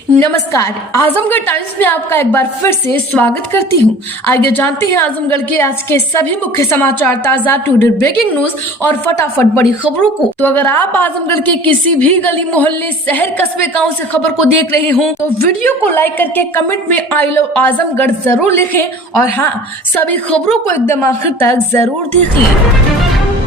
नमस्कार, आजमगढ़ टाइम्स में आपका एक बार फिर से स्वागत करती हूं। आइए जानते हैं आजमगढ़ के आज के सभी मुख्य समाचार, ताजा टुडे ब्रेकिंग न्यूज और फटाफट बड़ी खबरों को। तो अगर आप आजमगढ़ के किसी भी गली मोहल्ले, शहर, कस्बे, गांव से खबर को देख रहे हो तो वीडियो को लाइक करके कमेंट में आई लव आजमगढ़ जरूर लिखें और हाँ, सभी खबरों को एकदम आखिर तक जरूर देखें।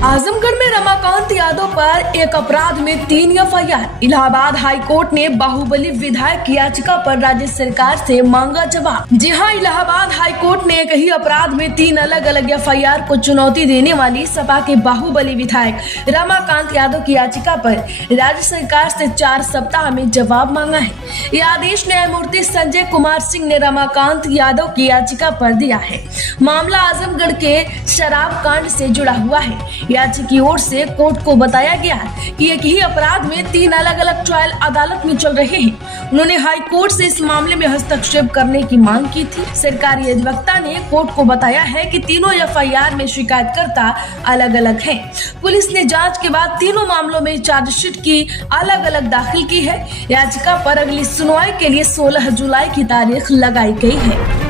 आजमगढ़ में रमाकांत यादव पर एक अपराध में 3 एफआईआर। इलाहाबाद हाई कोर्ट ने बाहुबली विधायक की याचिका पर राज्य सरकार से मांगा जवाब। जी हां, इलाहाबाद हाई कोर्ट ने एक ही अपराध में 3 अलग अलग एफआईआर को चुनौती देने वाली सपा के बाहुबली विधायक रमाकांत यादव की याचिका पर राज्य सरकार से 4 सप्ताह में जवाब मांगा है। यह आदेश न्यायमूर्ति संजय कुमार सिंह ने रमाकांत यादव की याचिका पर दिया है। मामला आजमगढ़ के शराब कांड से जुड़ा हुआ है। याचिका की ओर से कोर्ट को बताया गया कि एक ही अपराध में 3 अलग अलग ट्रायल अदालत में चल रहे हैं। उन्होंने हाई कोर्ट से इस मामले में हस्तक्षेप करने की मांग की थी। सरकारी अधिवक्ता ने कोर्ट को बताया है कि तीनों एफआईआर में शिकायतकर्ता अलग अलग हैं। पुलिस ने जांच के बाद तीनों मामलों में चार्जशीट की अलग अलग दाखिल की है। याचिका पर अगली सुनवाई के लिए 16 जुलाई की तारीख लगाई गई है।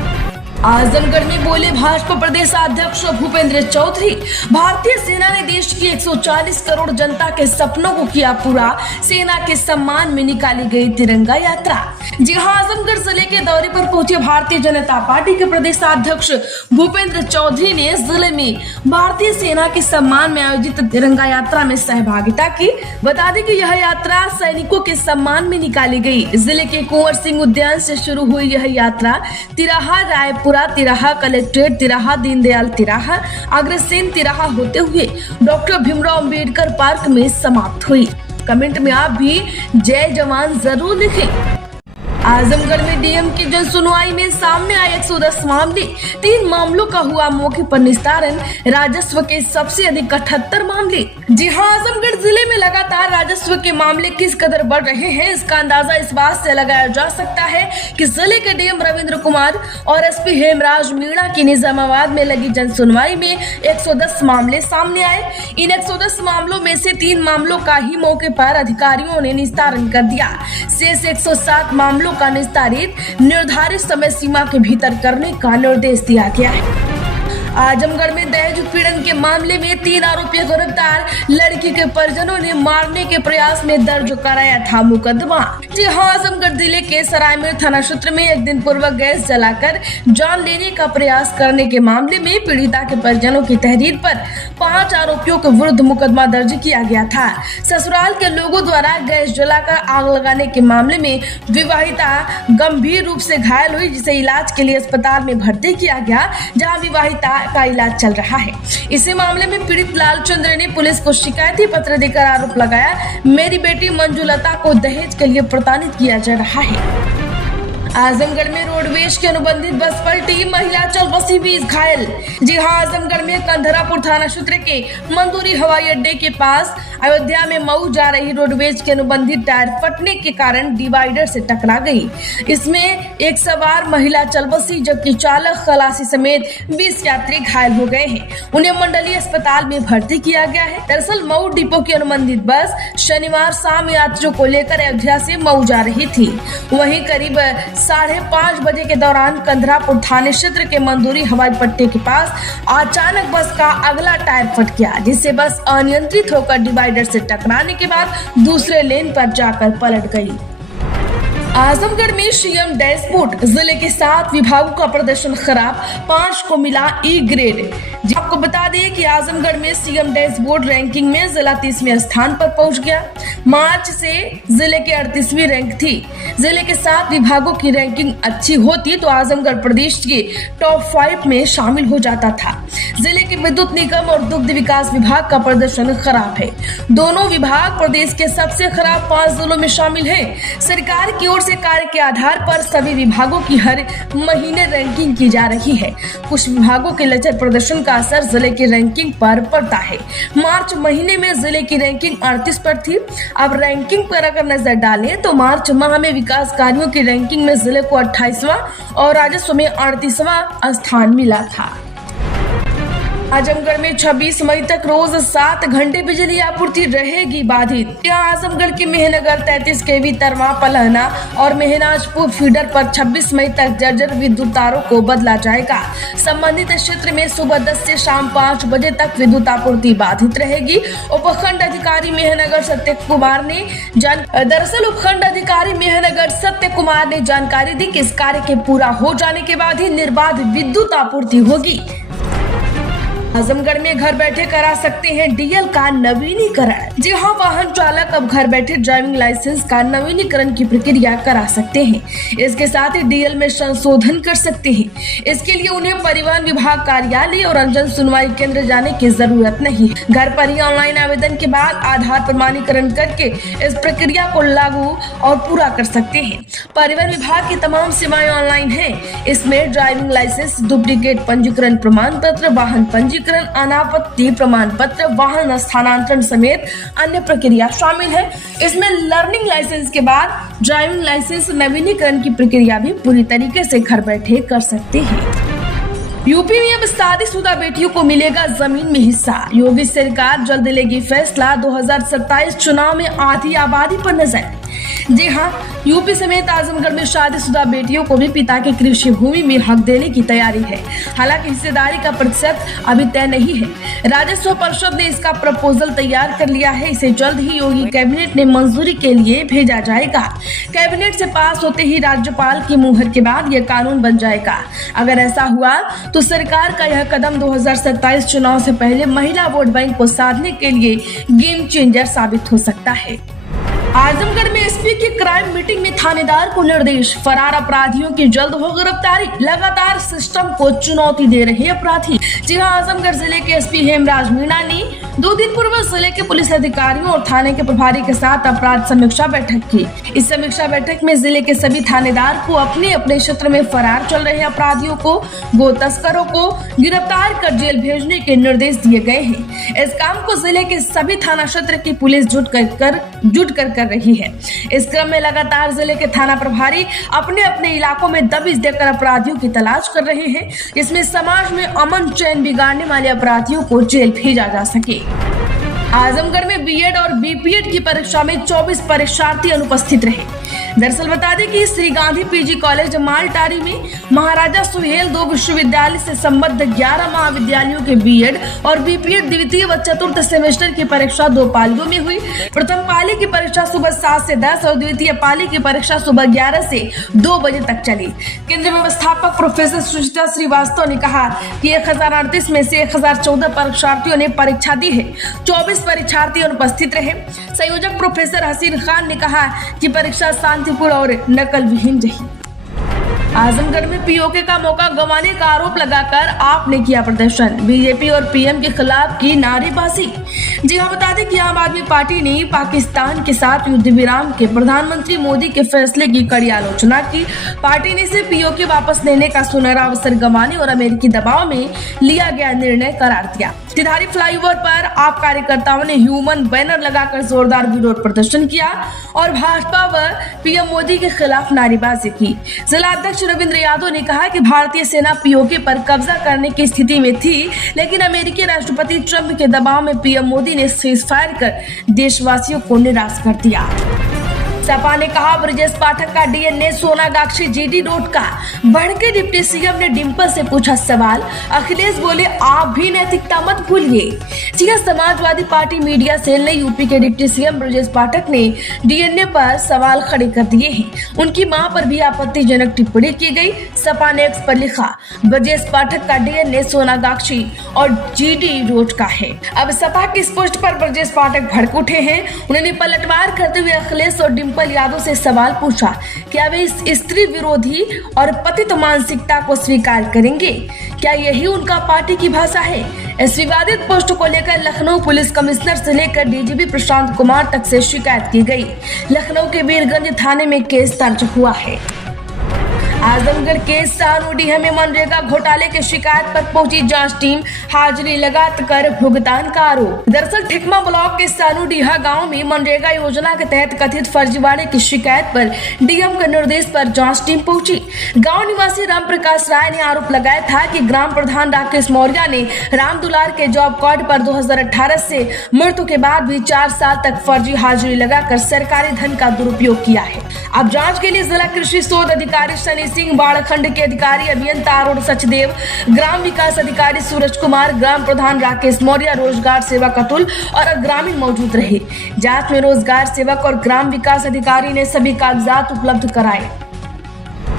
आजमगढ़ में बोले भाजपा प्रदेश अध्यक्ष भूपेंद्र चौधरी, भारतीय सेना ने देश की 140 करोड़ जनता के सपनों को किया पूरा। सेना के सम्मान में निकाली गई तिरंगा यात्रा। जी हां, आजमगढ़ जिले के दौरे पर पहुंचे भारतीय जनता पार्टी के प्रदेश अध्यक्ष भूपेंद्र चौधरी ने जिले में भारतीय सेना के सम्मान में आयोजित तिरंगा यात्रा में सहभागिता की। बता दें कि यह यात्रा सैनिकों के सम्मान में निकाली गई। जिले के कुंवर सिंह उद्यान से शुरू हुई यह यात्रा तिराहा, रायपुर तिराहा, कलेक्ट्रेट तिराहा, दीनदयाल तिराहा, अग्रसेन तिराहा होते हुए डॉक्टर भीमराव अंबेडकर पार्क में समाप्त हुई। कमेंट में आप भी जय जवान जरूर लिखें। आजमगढ़ में डीएम की जन सुनवाई में सामने आए 110 मामले, 3 मामलों का हुआ मौके पर निस्तारण। राजस्व के सबसे अधिक 78 मामले। जी हां, आजमगढ़ जिले में लगातार राजस्व के मामले किस कदर बढ़ रहे हैं, इसका अंदाजा इस बात से लगाया जा सकता है कि जिले के डीएम रविंद्र कुमार और एसपी हेमराज मीणा की निजामाबाद में लगी जन सुनवाई में 110 मामले सामने आए। इन 110 मामलों में से 3 मामलों का ही मौके पर अधिकारियों ने निस्तारण कर दिया। शेष 107 मामलों का निस्तारित निर्धारित समय सीमा के भीतर करने का निर्देश दिया गया है। आजमगढ़ में दहेज उत्पीड़न के मामले में 3 आरोपियों को गिरफ्तार। लड़की के परिजनों ने मारने के प्रयास में दर्ज कराया था मुकदमा। जी हां, आजमगढ़ जिले के सरायमीर थाना क्षेत्र में एक दिन पूर्व गैस जलाकर जान लेने का प्रयास करने के मामले में पीड़िता के परिजनों की तहरीर पर 5 आरोपियों के विरुद्ध मुकदमा दर्ज किया गया था। ससुराल के लोगों द्वारा गैस जलाकर आग लगाने के मामले में विवाहिता गंभीर रूप से घायल हुई, जिसे इलाज के लिए अस्पताल में भर्ती किया गया, जहाँ विवाहिता का इलाज चल रहा है। इसी मामले में पीड़ित लालचंद्र ने पुलिस को शिकायती पत्र देकर आरोप लगाया, मेरी बेटी मंजुलता को दहेज के लिए प्रताड़ित किया जा रहा है। आजमगढ़ में रोडवेज की अनुबंधित बस पलटी, महिला चल बसी 20 घायल। जी हां, आजमगढ़ में कंधरापुर थाना क्षेत्र के मंदूरी हवाई अड्डे के पास अयोध्या में मऊ जा रही रोडवेज के अनुबंधित टायर फटने के कारण डिवाइडर से टकरा गई। इसमें एक सवार महिला चल बसी जबकि चालक, खलासी समेत 20 यात्री घायल हो गए हैं। उन्हें मंडलीय अस्पताल में भर्ती किया गया है। दरअसल मऊ डिपो की अनुबंधित बस शनिवार शाम यात्रियों को लेकर अयोध्या से मऊ जा रही थी। वहीं करीब 5:30 बजे के दौरान कंधरापुर थाने क्षेत्र के मंदूरी हवाई पट्टी के पास अचानक बस का अगला टायर फट गया, जिससे बस अनियंत्रित होकर डिवाइडर से टकराने के बाद दूसरे लेन पर जाकर पलट गई। आजमगढ़ में सीएम डैशबोर्ड, जिले के 7 विभागों का प्रदर्शन खराब, 5 को मिला ई ग्रेड। आपको बता दें कि आजमगढ़ में सीएम डैशबोर्ड रैंकिंग में जिला 30वें स्थान पर पहुंच गया। मार्च से जिले के 38वीं रैंक थी। जिले के 7 विभागों की रैंकिंग अच्छी होती तो आजमगढ़ प्रदेश के टॉप 5 में शामिल हो जाता था। जिले के विद्युत निगम और दुग्ध विकास विभाग का प्रदर्शन खराब है। दोनों विभाग प्रदेश के सबसे खराब 5 जिलों में शामिल है। सरकार की ओर से कार्य के आधार पर सभी विभागों की हर महीने रैंकिंग की जा रही है। कुछ विभागों के लचर प्रदर्शन का असर जिले की रैंकिंग पर पड़ता है। मार्च महीने में जिले की रैंकिंग 38 पर थी। अब रैंकिंग पर अगर नजर डालें तो मार्च माह में विकास कार्यों की रैंकिंग में जिले को 28वां और राजस्व में 38वां स्थान मिला था। आजमगढ़ में 26 मई तक रोज 7 घंटे बिजली आपूर्ति रहेगी बाधित। यहाँ आजमगढ़ के मेहनगर 33 केवी तरवा पलहना और मेहनाजपुर फीडर पर 26 मई तक जर्जर विद्युत तारों को बदला जाएगा। संबंधित क्षेत्र में सुबह 10 से शाम 5 बजे तक विद्युत आपूर्ति बाधित रहेगी। उपखंड अधिकारी मेहनगर सत्य कुमार ने जानकारी दी कि इस कार्य के पूरा हो जाने के बाद ही निर्बाध विद्युत आपूर्ति होगी। आजमगढ़ में घर बैठे करा सकते हैं डीएल का नवीनीकरण। जी हां, वाहन चालक अब घर बैठे ड्राइविंग लाइसेंस का नवीनीकरण की प्रक्रिया करा सकते हैं। इसके साथ ही डीएल में संशोधन कर सकते हैं। इसके लिए उन्हें परिवहन विभाग कार्यालय और जन सुनवाई केंद्र जाने की जरूरत नहीं। घर पर ही ऑनलाइन आवेदन के बाद आधार प्रमाणीकरण करके इस प्रक्रिया को लागू और पूरा कर सकते हैं। परिवहन विभाग की तमाम सेवाएं ऑनलाइन है। इसमें ड्राइविंग लाइसेंस, डुप्लीकेट पंजीकरण प्रमाण पत्र, वाहन पंजीकरण, अनापत्ति प्रमाण पत्र, वाहन स्थानांतरण समेत अन्य प्रक्रिया शामिल है। इसमें लर्निंग लाइसेंस के बाद ड्राइविंग लाइसेंस नवीनीकरण की प्रक्रिया भी पूरी तरीके से घर बैठे कर सकते हैं। यूपी में अब शादीशुदा बेटियों को मिलेगा जमीन में हिस्सा। योगी सरकार जल्द लेगी फैसला। 2027 चुनाव में आधी आबादी पर नजर। जी हां, यूपी समेत आजमगढ़ में शादीशुदा बेटियों को भी पिता के कृषि भूमि में हक देने की तैयारी है। हालांकि हिस्सेदारी का प्रतिशत अभी तय नहीं है। राजस्व परिषद ने इसका प्रपोजल तैयार कर लिया है। इसे जल्द ही योगी कैबिनेट ने मंजूरी के लिए भेजा जाएगा। कैबिनेट से पास होते ही राज्यपाल की मुहर के बाद यह कानून बन जाएगा। अगर ऐसा हुआ तो सरकार का यह कदम 2027 चुनाव से पहले महिला वोट बैंक को साधने के लिए गेम चेंजर साबित हो सकता है। आजमगढ़ में एसपी की क्राइम मीटिंग में थानेदार को निर्देश। फरार अपराधियों की जल्द हो गिरफ्तारी। लगातार सिस्टम को चुनौती दे रहे अपराधी। जी हां, आजमगढ़ जिले के एसपी हेमराज मीणा ने 2 दिन पूर्व जिले के पुलिस अधिकारियों और थाने के प्रभारी के साथ अपराध समीक्षा बैठक की। इस समीक्षा बैठक में जिले के सभी थानेदार को अपने अपने क्षेत्र में फरार चल रहे अपराधियों को, गो तस्करों को गिरफ्तार कर जेल भेजने के निर्देश दिए गए हैं। इस काम को जिले के सभी थाना क्षेत्र की पुलिस जुट कर रही है। इस क्रम में लगातार जिले के थाना प्रभारी अपने अपने इलाकों में दबिश देकर अपराधियों की तलाश कर रहे हैं। इसमें समाज में अमन चैन बिगाड़ने वाले अपराधियों को जेल भेजा जा सके। आजमगढ़ में बीएड और बीपीएड की परीक्षा में 24 परीक्षार्थी अनुपस्थित रहे। दरअसल बता दें कि श्री गांधी पीजी कॉलेज मालटारी में महाराजा सुहेल 2 विश्वविद्यालय से संबद्ध 11 महाविद्यालयों के बीएड और बीपीएड द्वितीय व चतुर्थ सेमेस्टर की परीक्षा 2 पालियों में हुई। प्रथम पाली की परीक्षा सुबह 7 से 10 और द्वितीय पाली की परीक्षा सुबह 11 से 2 बजे तक चली। केंद्रीय व्यवस्थापक प्रोफेसर सुचिता श्रीवास्तव ने कहा कि 1038 में से 1014 परीक्षार्थियों ने परीक्षा दी है। 24 परीक्षार्थी अनुपस्थित रहे। संयोजक प्रोफेसर हसीन खान ने कहा कि परीक्षा शांतिपूर्ण और नकल विहीन रही। आजमगढ़ में पीओके का मौका गंवाने का आरोप लगाकर आपने किया प्रदर्शन। बीजेपी और पीएम के खिलाफ की नारेबाजी। जी हां, बता दें कि आम आदमी पार्टी ने पाकिस्तान के साथ युद्ध विराम के प्रधानमंत्री मोदी के फैसले की कड़ी आलोचना की। पार्टी ने इसे पीओके वापस लेने का सुनहरा अवसर गंवाने और अमेरिकी दबाव में लिया गया निर्णय करार दिया। तिधारी फ्लाईओवर पर आप कार्यकर्ताओं ने ह्यूमन बैनर लगाकर जोरदार विरोध प्रदर्शन किया और भाजपा व पीएम मोदी के खिलाफ नारेबाजी की। जिला अध्यक्ष रविंद्र यादव ने कहा कि भारतीय सेना पीओके पर कब्जा करने की स्थिति में थी, लेकिन अमेरिकी राष्ट्रपति ट्रंप के दबाव में पीएम मोदी ने सीज फायर कर देशवासियों को निराश कर दिया। सपा ने कहा ब्रजेश पाठक का डीएनए सोनागाक्षी जीडी रोड का। भड़के डिप्टी सीएम ने डिंपल से पूछा सवाल। अखिलेश बोले आप भी नैतिकता मत भूलिए। जी हां, समाजवादी पार्टी मीडिया सेल ने यूपी के डिप्टी सीएम ब्रजेश पाठक ने डीएनए पर सवाल खड़े कर दिए हैं। उनकी मां पर भी आपत्तिजनक टिप्पणी की गई। सपा ने एक्स पर लिखा ब्रजेश पाठक का डीएनए सोनागाक्षी और जीडी रोड का है। अब सपा की इस पोस्ट पर ब्रजेश पाठक भड़क उठे हैं। उन्होंने पलटवार करते हुए अखिलेश और डिंपल यादव से सवाल पूछा, क्या वे इस स्त्री विरोधी और पतित मानसिकता को स्वीकार करेंगे? क्या यही उनका पार्टी की भाषा है? इस विवादित पोस्ट को लेकर लखनऊ पुलिस कमिश्नर से लेकर डीजीपी प्रशांत कुमार तक से शिकायत की गई। लखनऊ के वीरगंज थाने में केस दर्ज हुआ है। आजमगढ़ के सानूडीह में मनरेगा घोटाले की शिकायत पर पहुंची जांच टीम, हाजिरी लगाकर भुगतान का आरोप। दरअसल ठिकमा ब्लॉक के सानूडीह गांव में मनरेगा योजना के तहत कथित फर्जीवाड़े की शिकायत पर डीएम के निर्देश पर जांच टीम पहुंची। गांव निवासी राम प्रकाश राय ने आरोप लगाया था कि ग्राम प्रधान राकेश मौर्य ने राम दुलार के जॉब कार्ड पर 2018 से मृत्यु के बाद भी 4 साल तक फर्जी हाजिरी लगाकर सरकारी धन का दुरुपयोग किया है। अब जांच के लिए जिला कृषि शोध अधिकारी शनि सिंह, बाड़खंड के अधिकारी अभियंता अरुण सचदेव, ग्राम विकास अधिकारी सूरज कुमार, ग्राम प्रधान राकेश मौर्य, रोजगार सेवक अतुल और ग्रामीण मौजूद रहे। जांच में रोजगार सेवक और ग्राम विकास अधिकारी ने सभी कागजात उपलब्ध कराए।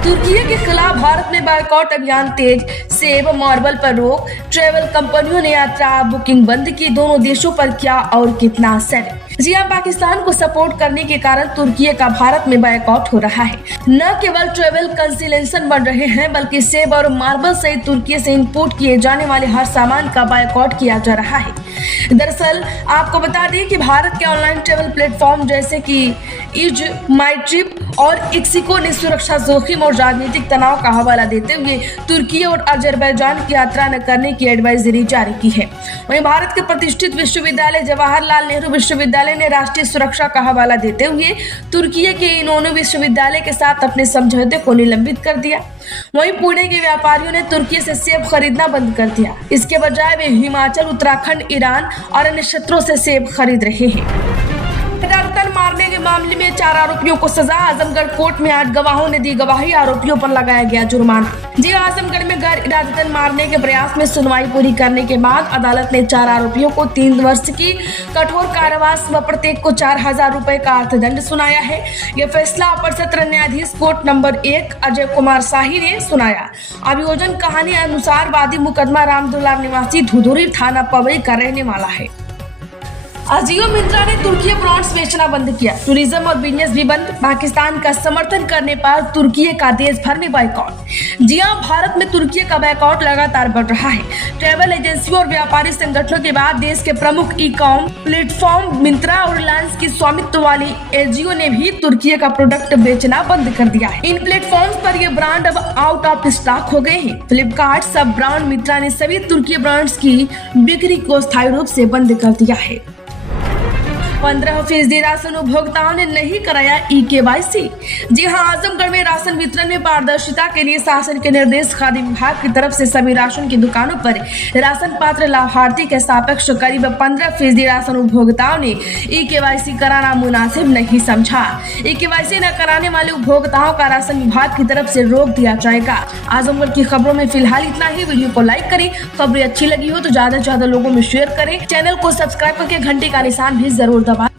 तुर्की के खिलाफ भारत में बायकॉट अभियान तेज, सेब मार्बल पर रोक, ट्रेवल कंपनियों ने यात्रा बुकिंग बंद की। दोनों देशों पर क्या और कितना असर? जी हाँ, पाकिस्तान को सपोर्ट करने के कारण तुर्की का भारत में बायकॉट हो रहा है। न केवल ट्रेवल कैंसिलेशन बढ़ रहे हैं, बल्कि सेब और मार्बल सहित तुर्की से इंपोर्ट किए जाने वाले हर सामान का बायकॉट किया जा रहा है। दरअसल आपको बता दें कि भारत के ऑनलाइन ट्रेवल प्लेटफॉर्म जैसे कि इज, माई ट्रिप और इक्सिको ने सुरक्षा जोखिम और राजनीतिक तनाव का हवाला देते हुए तुर्की और अजरबैजान की यात्रा न करने की एडवाइजरी जारी की है। वहीं भारत के प्रतिष्ठित विश्वविद्यालय जवाहरलाल नेहरू विश्वविद्यालय ने राष्ट्रीय सुरक्षा का हवाला देते हुए तुर्की के इन विश्वविद्यालय के साथ अपने समझौते को निलंबित कर दिया। वहीं पुणे के व्यापारियों ने तुर्की से सेब खरीदना बंद कर दिया। इसके बजाय वे हिमाचल, उत्तराखंड, ईरान और अन्य क्षेत्रों से सेब खरीद रहे हैं। रतन मारने के मामले में 4 आरोपियों को सजा। आजमगढ़ कोर्ट में 8 गवाहों ने दी गवाही, आरोपियों पर लगाया गया जुर्माना। जी आजमगढ़ में गैर इरादतन मारने के प्रयास में सुनवाई पूरी करने के बाद अदालत ने 4 आरोपियों को 3 वर्ष की कठोर कारावास व प्रत्येक को 4,000 रुपए का अर्थदंड सुनाया है। यह फैसला अपर सत्र न्यायाधीश कोर्ट नंबर 1 अजय कुमार शाही ने सुनाया। अभियोजन कहानी अनुसार वादी मुकदमा रामदुलार निवासी धुधुरी थाना पवई का रहने वाला है। अजियो मिंत्रा ने तुर्की ब्रांड्स बेचना बंद किया। टूरिज्म और बिजनेस भी बंद। पाकिस्तान का समर्थन करने पर तुर्की का देश भर में बाइकॉट। जी हां, भारत में तुर्की का बाइकॉट लगातार बढ़ रहा है। ट्रैवल एजेंसियों और व्यापारी संगठनों के बाद देश के प्रमुख ई-कॉम प्लेटफॉर्म मिंत्रा और रिलायंस की स्वामित्व वाली एजियो ने भी तुर्की का प्रोडक्ट बेचना बंद कर दिया है। इन प्लेटफॉर्म्स पर ये ब्रांड अब आउट ऑफ स्टॉक हो गए हैं। फ्लिपकार्ट, सब ब्रांड, मिंत्रा ने सभी तुर्की ब्रांड्स की बिक्री को स्थायी रूप से बंद कर दिया है। 15% राशन उपभोक्ताओं ने नहीं कराया ई-केवाईसी। जी हां, आजमगढ़ में राशन वितरण में पारदर्शिता के लिए शासन के निर्देश खाद्य विभाग की तरफ से सभी राशन की दुकानों पर राशन पात्र लाभार्थी के सापेक्ष करीब 15% राशन उपभोक्ताओं ने ई-केवाईसी कराना मुनासिब नहीं समझा। ई-केवाईसी न कराने वाले उपभोक्ताओं का राशन विभाग की तरफ से रोक दिया जाएगा। आजमगढ़ की खबरों में फिलहाल इतना ही। वीडियो को लाइक करें, खबरें अच्छी लगी हो तो ज्यादा से ज्यादा लोगों में शेयर करें, चैनल को सब्सक्राइब करके घंटी का निशान भी जरूर दबाएं।